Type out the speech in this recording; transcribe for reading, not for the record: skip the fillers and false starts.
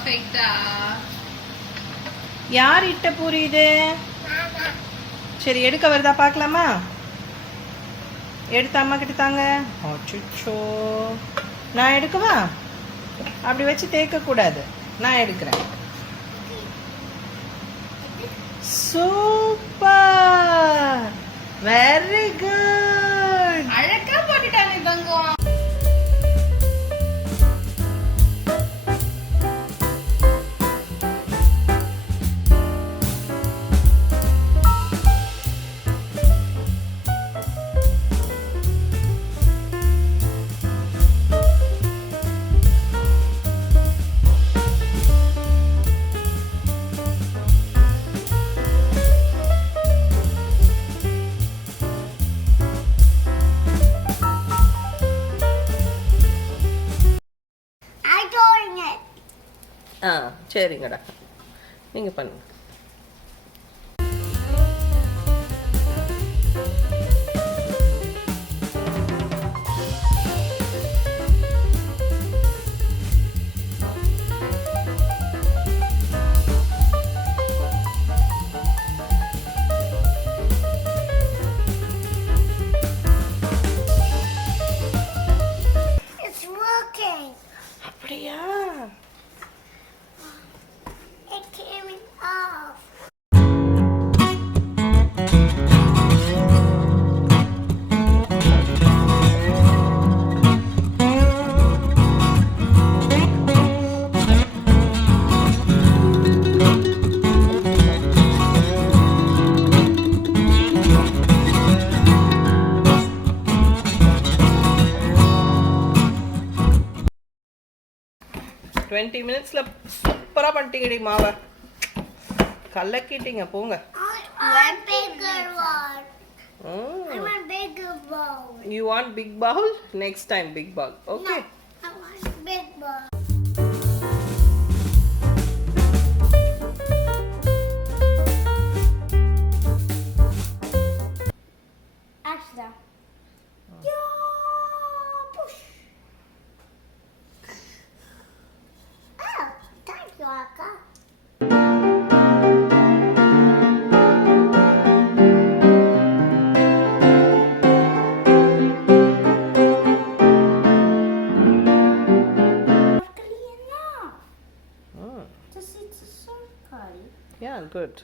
perfect-ஆ? யார் இட்ட பூரி இது? சரி எடுக்க வருதா பார்க்கலாமா? எடுத்து அம்மா கிட்ட தாங்க. அச்சோ, நான் எடுக்கவா? அப்படி வச்சு தேய்க்க கூடாது, நான் எடுக்கிறேன். Super, very good. அழகா போட்டுட்டாங்க தங்கம். சரிங்கடா, நீங்கள் பண்ணுங்க. அப்படியா? டுவெண்ட்டி மினிட்ஸில் சூப்பராக பண்ணிட்டீங்கடி மாவை, கலக்கிட்டீங்க போங்க. You want big bowl? Next time big bowl. Okay. No, I want big bowl. Actually, push. Oh, thank you, Akka. Yeah, good.